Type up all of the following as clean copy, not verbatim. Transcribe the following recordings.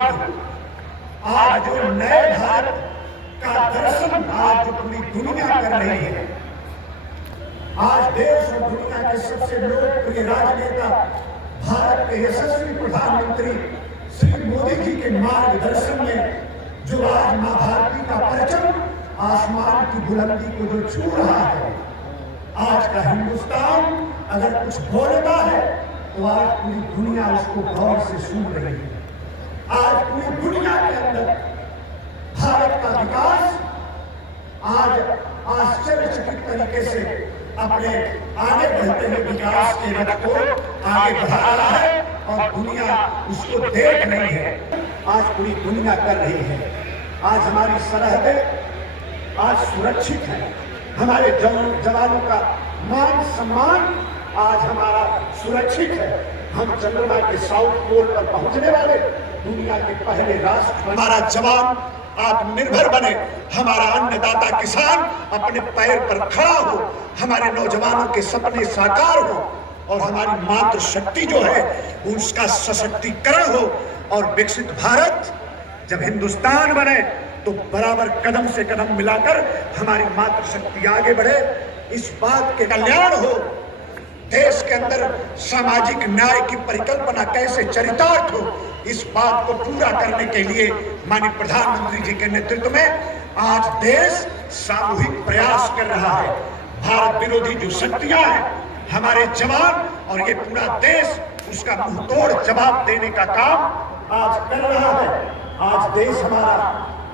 आज जो नए भारत का दर्शन आज जो पूरी दुनिया कर रही है, आज देश और दुनिया के सबसे लोकप्रिय राजनेता भारत के यशस्वी प्रधानमंत्री श्री मोदी जी के मार्गदर्शन में जो आज मां भारती का परचम आसमान की बुलंदी को जो छू रहा है, आज का हिंदुस्तान अगर कुछ बोलता है तो आज पूरी दुनिया उसको गौर से सुन रही है। आज पूरी दुनिया के अंदर भारत का विकास आज आश्चर्यचकित तरीके से अपने आगे बढ़ते हुए विकास के रथ को आगे बढ़ा रहा है और दुनिया उसको देख रही है। आज पूरी दुनिया कर रही है। आज हमारी सरहदें आज सुरक्षित है। हमारे जवानों का मान सम्मान आज हमारा सुरक्षित है। हम चंद्रमा के साउथ पोल पर पहुंचने वाले दुनिया के पहले राष्ट्र। हमारा जवान आत्मनिर्भर बने, हमारा अन्नदाता किसान अपने पैर पर खड़ा हो, हमारे नौजवानों के सपने साकार हो और हमारी मातृशक्ति जो है उसका सशक्तिकरण हो और विकसित भारत जब हिंदुस्तान बने तो बराबर कदम से कदम मिलाकर हमारी मातृशक्ति आगे बढ़े। इस बात के कल्याण हो, देश के अंदर सामाजिक न्याय की परिकल्पना कैसे चरितार्थ हो, इस बात को पूरा करने के लिए माननीय प्रधानमंत्री जी के नेतृत्व में आज देश सामूहिक प्रयास कर रहा है। भारत विरोधी जो शक्तियां हैं, हमारे जवान और ये पूरा देश उसका मुंहतोड़ जवाब देने का काम आज कर रहा है। आज देश हमारा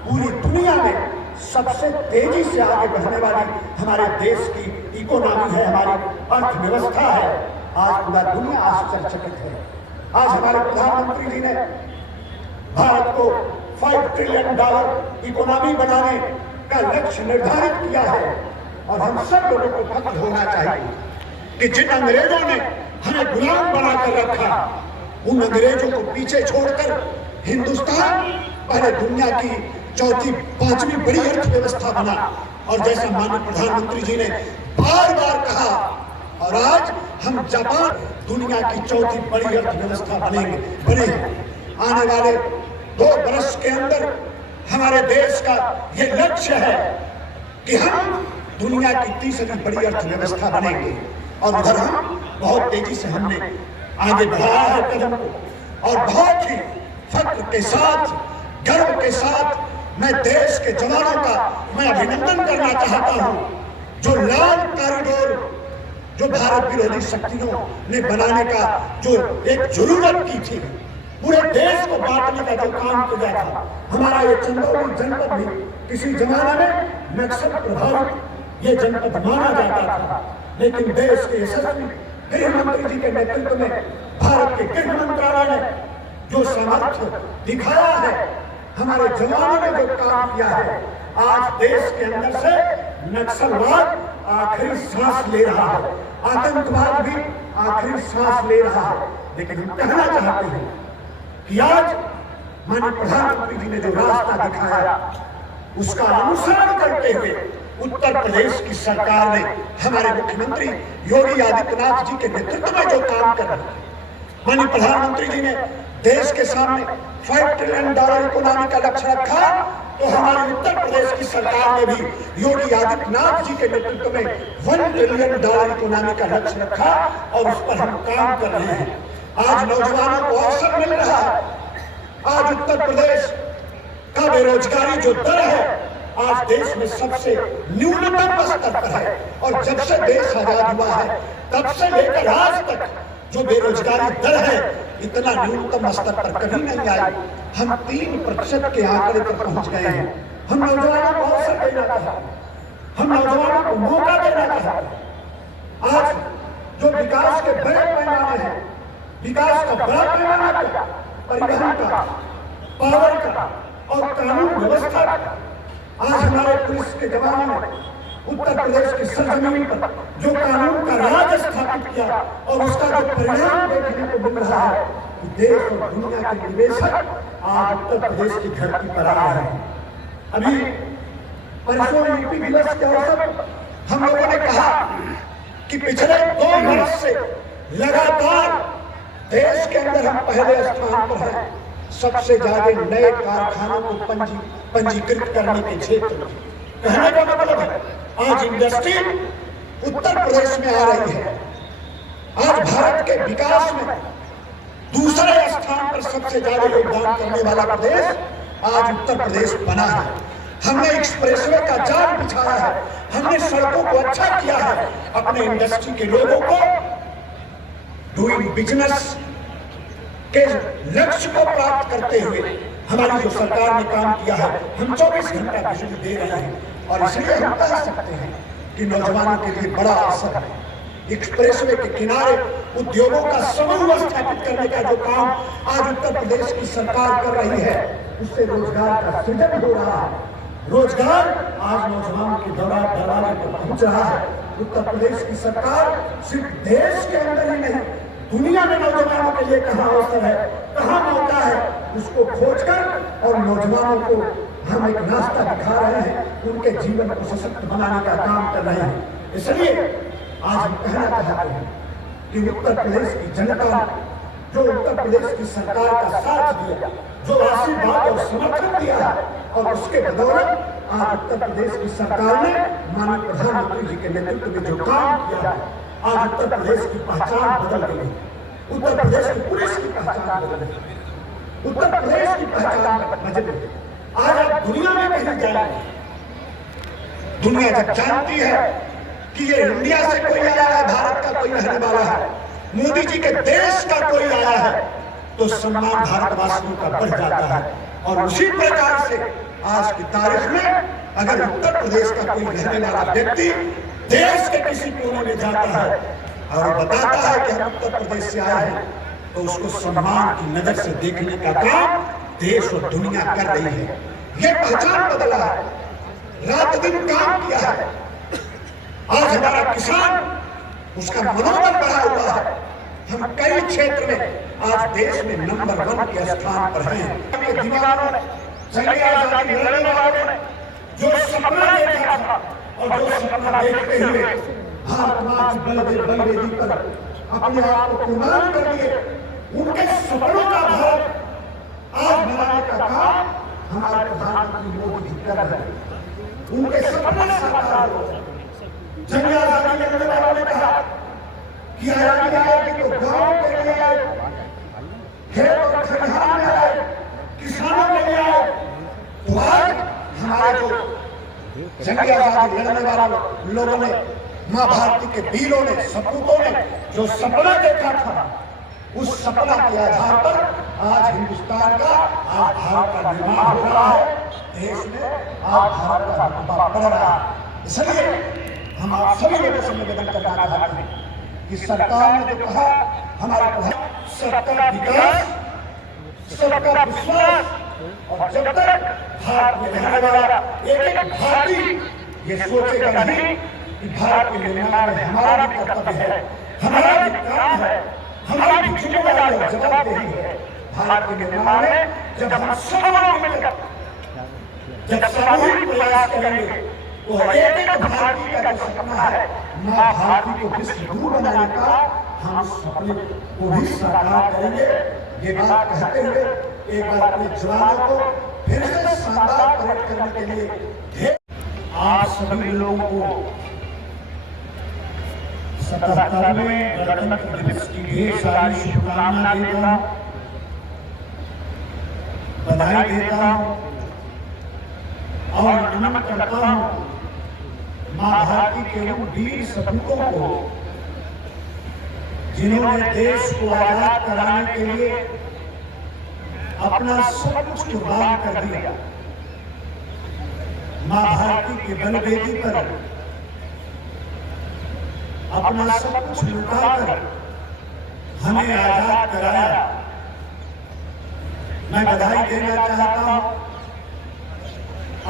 पूरी दुनिया में सबसे तेजी से आगे बढ़ने वाली हमारे देश की इकोनॉमी है, हमारी अर्थव्यवस्था है। आज पूरा दुनिया आश्चर्यचकित है। आज हमारे प्रधानमंत्री जी ने भारत को $5 ट्रिलियन इकोनॉमी बनाने का लक्ष्य निर्धारित किया है और हम सब लोगों को फख्र होना चाहिए कि जिन अंग्रेजों ने हमें गुलाम बनाकर रखा, उन अंग्रेजों को पीछे छोड़कर हिंदुस्तान पहले दुनिया की चौथी पांचवी बड़ी अर्थव्यवस्था बना और जैसा माननीय प्रधानमंत्री जी ने बार बार कहा और आज हम जापान दुनिया की चौथी बड़ी अर्थव्यवस्था बने। आने वाले 2 वर्ष के अंदर हमारे देश का यह लक्ष्य है कि हम दुनिया की तीसरी बड़ी अर्थव्यवस्था बनेंगे और उधर हम बहुत तेजी से हमने आगे बढ़ाया है कदम को और बहुत ही फख्र के साथ, गर्व के साथ मैं देश के जवानों का मैं अभिनंदन करना चाहता हूं। जो लाल कॉरिडोर जो भारत विरोधी शक्तियों ने बनाने का जो एक जरूरत की थी, पूरे देश को बांटने का जो काम किया था, हमारा ये चंदौली जनपद भी किसी जमाने में नक्सल प्रभावित ये जनपद माना जाता था, लेकिन देश के यशस्वी गृह मंत्री जी के नेतृत्व में भारत के गृह मंत्रालय ने जो सामर्थ्य दिखाया है, हमारे जवानों ने जो काम किया है, आज देश के अंदर से नक्सलवाद आखिरी सांस ले रहा है, आतंकवाद भी आखिरी सांस ले रहा है। लेकिन हम कहना चाहते हैं कि आज माननीय प्रधानमंत्री जी ने जो रास्ता दिखाया उसका अनुसरण करते हुए उत्तर प्रदेश की सरकार ने हमारे मुख्यमंत्री योगी आदित्यनाथ जी के नेतृत्व में जो काम कर रहे हैं, माननीय प्रधानमंत्री जी ने देश के सामने $5 ट्रिलियन इकोनॉमी का लक्ष्य रखा, तो हमारे उत्तर प्रदेश की सरकार ने भी योगी आदित्यनाथ जी के नेतृत्व में $1 ट्रिलियन इकोनॉमी का लक्ष्य रखा और उस पर हम काम कर रहे हैं। आज नौजवानों को अवसर मिल रहा है। आज उत्तर प्रदेश का बेरोजगारी जो दर है आज देश में सबसे न्यूनतम स्तर पर है और जब से देश आजाद हुआ है तब से लेकर आज तक जो बेरोजगारी दर है इतना न्यूनतम स्तर पर कभी नहीं आई। हम 3% के आंकड़े पर पहुंच गए हैं। हम नौजवानों को अवसर देना चाहते हैं, हम नौजवानों को मौका देना चाहते हैं। आज जो विकास के बड़े पैमाने हैं, विकास का बड़ा पैमाना क्या, परिवहन का, पावर का और कानून व्यवस्था का। आज हमारे पुलिस के जवानों ने उत्तर प्रदेश की सरजमीन पर जो कानून का राज स्थापित किया और उसका जो परिणाम देखने को मिल रहा है कि देश और दुनिया के निवेशक आज उत्तर प्रदेश की धरती पर आ रहे हैं। अभी परसों यूपी दिवस के अवसर पर हम लोगों ने कहा कि पिछले 2 वर्ष से लगातार देश के अंदर हम पहले स्थान पर हैं। सबसे ज्यादा नए कारखानों को पंजीकृत करने के क्षेत्र में। कहने का मतलब है आज इंडस्ट्री उत्तर प्रदेश में आ रही है। आज भारत के विकास में दूसरे स्थान पर सबसे ज्यादा योगदान करने वाला प्रदेश आज उत्तर प्रदेश बना है। हमने एक्सप्रेसवे का जाल बिछाया है, हमने सड़कों को अच्छा किया है, अपने इंडस्ट्री के लोगों को डूइंग बिजनेस के लक्ष्य को प्राप्त करते हुए हमारी जो सरकार ने काम किया है, हम 24 घंटा बिजली दे रहे हैं। और इसलिए हम कह सकते हैं कि नौजवानों के लिए बड़ा अवसर है। एक्सप्रेसवे के किनारे उद्योगों का समूह स्थापित करने का जो काम आज उत्तर प्रदेश की सरकार कर रही है, उससे रोजगार का सृजन हो रहा है। रोजगार आज नौजवानों के दरवाजे पर पहुंच रहा है। उत्तर प्रदेश की सरकार सिर्फ देश के अंदर ही नहीं, दुनिया में नौजवानों के लिए कहाँ अवसर है, कहाँ मौका है, उसको खोजकर और नौजवानों को हम एक रास्ता दिखा रहे हैं, उनके जीवन को सशक्त बनाने का काम कर रहे हैं। इसलिए आज हम कहना चाहते हैं कि उत्तर प्रदेश की जनता जो उत्तर प्रदेश की सरकार का साथ दिया, जो आशीर्वाद और समर्थन दिया है, और उसके बदौलत आज उत्तर प्रदेश की सरकार ने माननीय प्रधानमंत्री जी के नेतृत्व में जो काम किया है, आज उत्तर प्रदेश की पहचान बदल गई है। उत्तर प्रदेश की पुलिस की पहचान बदल गई, उत्तर प्रदेश की पहचान बदल गई। आज आप दुनिया में कहीं जाएंगे, दुनिया जब जानती है कि ये इंडिया से कोई आया है, भारत का कोई रहने वाला है, मोदी जी के देश का कोई आया है, तो सम्मान भारतवासियों का बढ़ जाता है। और उसी प्रकार से आज की तारीख में अगर उत्तर प्रदेश का कोई रहने वाला व्यक्ति देश के किसी कोने में जाता है और बताता है कि हम उत्तर प्रदेश से आए हैं, तो उसको सम्मान की नजर से देखने का काम देश और दुनिया कर रही है। ये पहचान बदला है, रात दिन काम किया है। आज हमारा किसान, उसका मनोबल बढ़ा हुआ है। हम कई क्षेत्र में आज देश में नंबर 1 के स्थान पर हैं। दीवानों ने, जंग आजादी लड़ने वालों ने जो सपना देखा था और जो सपना देखते हुए भारत मां की बलवेदी पर अपने आप को कुर्बान कर दिए, उनके सपनों का भारत आज बनाने का काम हमारे प्रधानमंत्री मोदी जी कर रहे हैं। उनके सपने साकार हो। जंग आजादी लड़ने वालों ने कहा कि आजादी आएगी तो गांव के लिए आए, खेत और खलिहान में आए, किसानों के लिए आए। तो आज हमारे जो जंग आजादी लड़ने वाले लोगों ने, मां भारती के वीरों ने, सपूतों ने जो सपना देखा था, उस सपना के आधार पर आज हिंदुस्तान का, आज भारत का निर्माण हो रहा है। देश में आज भारत का रुतबा बढ़ रहा है। इसलिए हम आप सभी लोगों से निवेदन करना चाहते हैं कि सरकार ने जो कहा, हमारे सबका विकास, सबका विश्वास, और जब तक भारत में रहने वाला एक एक भारतीय ये सोचेगा नहीं कि भारत के निर्माण में हमारा भी कर्तव्य है, हमारा भी काम है, हमारी भी जिम्मेदारी और जवाबदेही है। भारत के निर्माण में जब हम सब लोग मिलकर, जब सामूहिक प्रयास करेंगे, तो एक एक भारतीय का जो सपना है, मां भारती को विश्व गुरु बनाने का, हम सपने को भी साकार करेंगे। ये बात कहते हुए एक बार अपने जवानों को फिर से शानदार परेड करने के लिए आप सभी लोगों को 77वें गणतंत्र दिवस की ढेर सारी शुभकामना देता हूं, बधाई देता हूं और नमन करता हूं मां भारती के उन वीर सपूतों को जिन्होंने देश को आजाद कराने के लिए अपना सब कुछ कुर्बान कर दिया। मां भारती के बलवेदी पर अपना सब कुछ लुटाकर हमें आजाद कराया। मैं बधाई देना चाहता हूं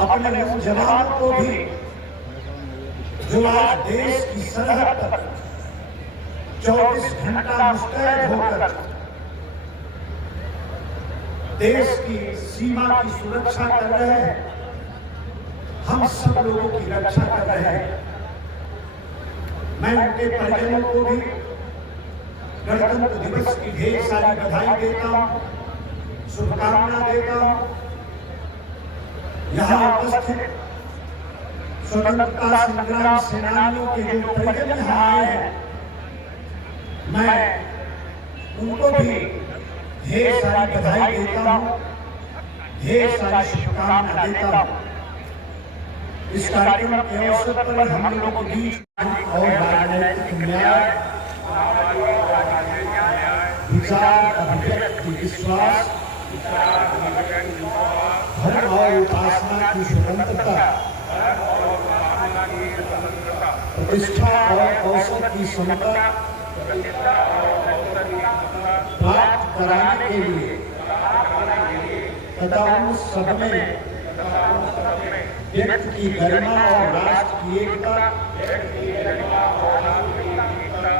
अपने उन जवानों को भी जो आज देश की सरहद पर 24 घंटा मुस्तैद होकर देश की सीमा की सुरक्षा कर रहे हैं, हम सब लोगों की रक्षा कर रहे हैं। मैं उनके परिजनों को भी गणतंत्र दिवस की ढेर सारी बधाई देता हूं, शुभकामना देता हूं। यहाँ उपस्थित स्वतंत्रता संग्राम सेनानियों के जो परिजन यहाँ आए हैं, मैं उनको भी ढेर सारी बधाई देता हूँ, ढेर सारी शुभकामना देता हूँ। इस कार्यक्रम के अवसर पर हम लोगों के बीच और राजनीतिक न्याय, विचार, अभिव्यक्ति, विश्वास, धर्म और उपासना की स्वतंत्रता, प्रतिष्ठा और अवसर की समता प्राप्त कराने के लिए तथा उन सब में व्यक्ति की गरिमा और राष्ट्र की एकता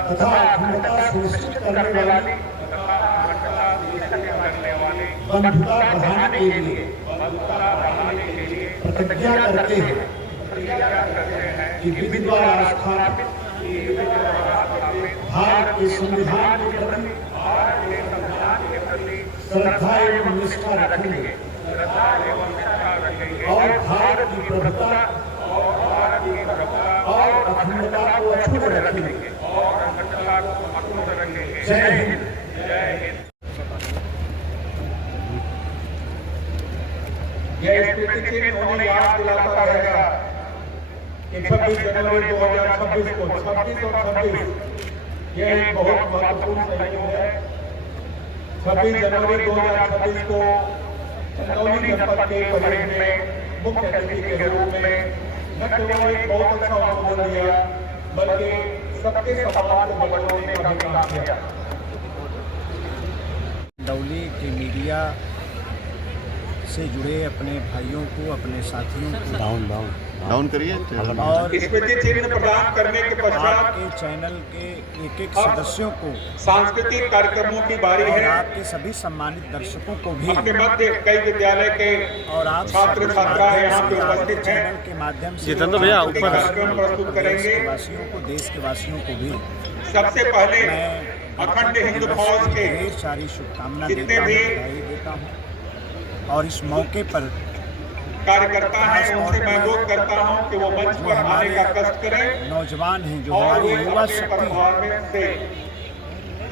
तथा अखंडता सुनिश्चित करने वाली बंधुता बढ़ाने के लिए प्रतिज्ञा करते हैं कि विधिद्वारा स्थापित भारत के संविधान के प्रति श्रद्धा एवं निष्ठा रखेंगे और भारत की प्रभुता और अखंडता को अक्षुण्ण रखेंगे। जय हिंद। यह स्मृति चिन्ह उन्हें याद दिलाता रहेगा कि 26 जनवरी 2026 को 26 और 26 यह एक बहुत महत्वपूर्ण संयोग है। 26 जनवरी 2026 को चंदौली जनपद के परेड में मुख्य अतिथि के रूप में न केवल एक बहुत अच्छा उद्बोधन दिया, बल्कि सबके समाज को बदलने का भी काम किया। चंदौली के मीडिया से जुड़े अपने भाइयों को, अपने साथियों को डाउन करिए और स्मृति चिन्ह प्रदान करने के पश्चात आपके चैनल के एक सदस्यों को, सांस्कृतिक कार्यक्रमों की बारी और है। आपके सभी सम्मानित दर्शकों को भी अपने मध्य कई विद्यालय के और आप छात्र छात्रा यहाँ पे उपस्थित हैं। चैनल के माध्यम से जितेंद्र भैया ऊपर कार्यक्रम प्रस्तुत करेंगे। वासियों को, देश के वासियों को भी सबसे पहले मैं अखंड हिंद फौज के ढेर सारी शुभकामना जितने देता हूँ, भी बधाई देता हूँ। और इस मौके पर कार्यकर्ता हैं, उनसे मैं अनुरोध करता हूं कि वो मंच पर आने का कष्ट करें नौजवान हैं, जो और हमारी वे युवा अपने शक्ति है, परफॉर्मेंस से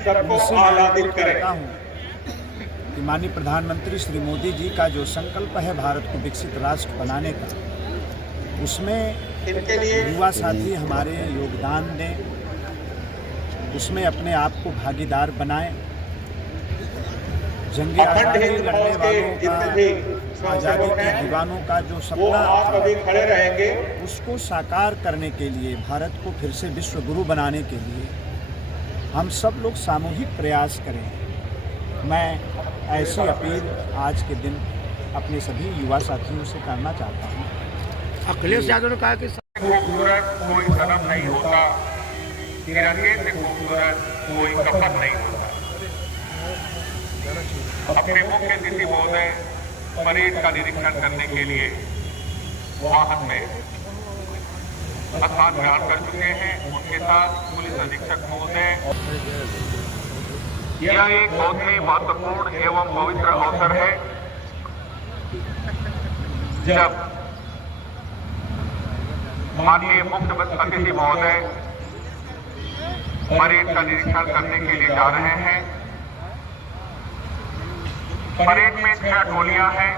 सबको उनसे मैं आह्लादित अनुरोध करें। करता हूं कि माननीय प्रधानमंत्री श्री मोदी जी का जो संकल्प है भारत को विकसित राष्ट्र बनाने का, उसमें इनके लिए युवा साथी हमारे योगदान दें, उसमें अपने आप को भागीदार बनाएं। जंग अखंड आज़ादी हिंद लड़ने फौज के वालों जितने का, भी आज़ादी स्वयंसेवक के हैं, दीवानों का जो वो सपना आप था, अभी खड़े रहेंगे। उसको साकार करने के लिए, भारत को फिर से विश्व गुरु बनाने के लिए हम सब लोग सामूहिक प्रयास करें। मैं ऐसी अपील आज के दिन अपने सभी युवा साथियों से करना चाहता हूँ। अखिलेश यादव ने कहा कि खूबसूरत कोई सनम नहीं होता, तिरंगे से खूबसूरत कोई कफन नहीं होता। अपने मुख्य अतिथि महोदय परेड का निरीक्षण करने के लिए वाहन में स्थान ग्रहण कर चुके हैं। उनके साथ पुलिस अधीक्षक महोदय। यह एक बहुत ही महत्वपूर्ण एवं पवित्र अवसर है जब माननीय मुख्य अतिथि महोदय परेड का निरीक्षण करने के लिए जा रहे हैं। परेड में 6 टोलियां हैं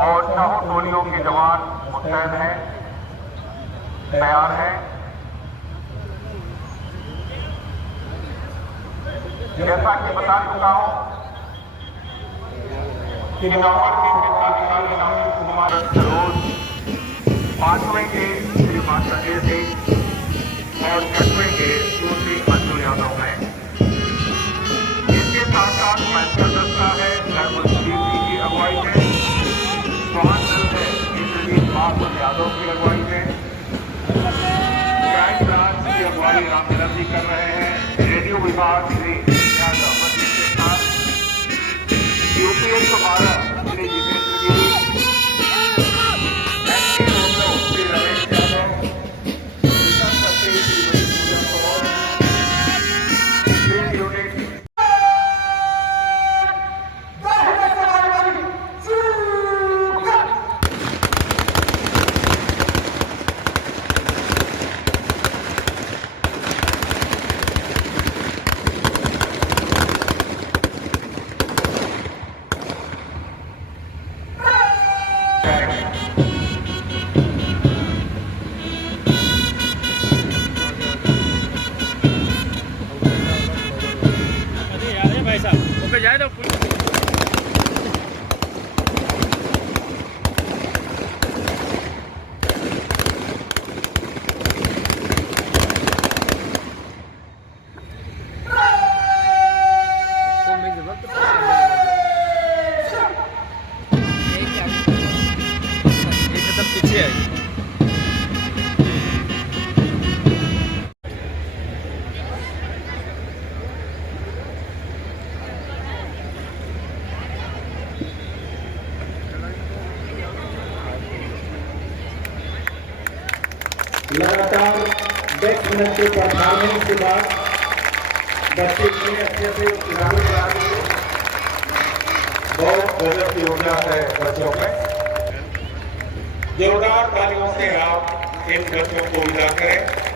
और 9 टोलियों के जवान मुस्तैद हैं, तैयार हैं। जैसा कि बता चुका हूं कि नवंबर के जिलाधिकारी नवीन कुमार रोज 5वें के श्री मास्टर सिंह और 6वें के दूसरी अतुल यादव हैं। इसके साथ साथ पैंथर दस्ता है नरमलजीत जी की अगुवाई में, स्वान दल है इंद्रजीत बहादुर यादव की अगुवाई में, क्राइम ब्रांच की अगुवाई रामचंद्र जी कर रहे हैं, रेडियो विभाग श्री अहमद जी के साथ, यूपीएस 12 श्री जितेंद्र गिरी, एसपी रोको श्री रमेश यादव, मिशन शक्ति श्री पूजन कौर, फील्ड यूनिट है। लगातार 10 मिनट के परफॉर्मेंस के बाद बच्चे इतने अच्छे से खिलाड़ी बना दिए। बहुत गजब की ऊर्जा है बच्चों में। जोरदार तालियों से आप इन बच्चों को विदा करें।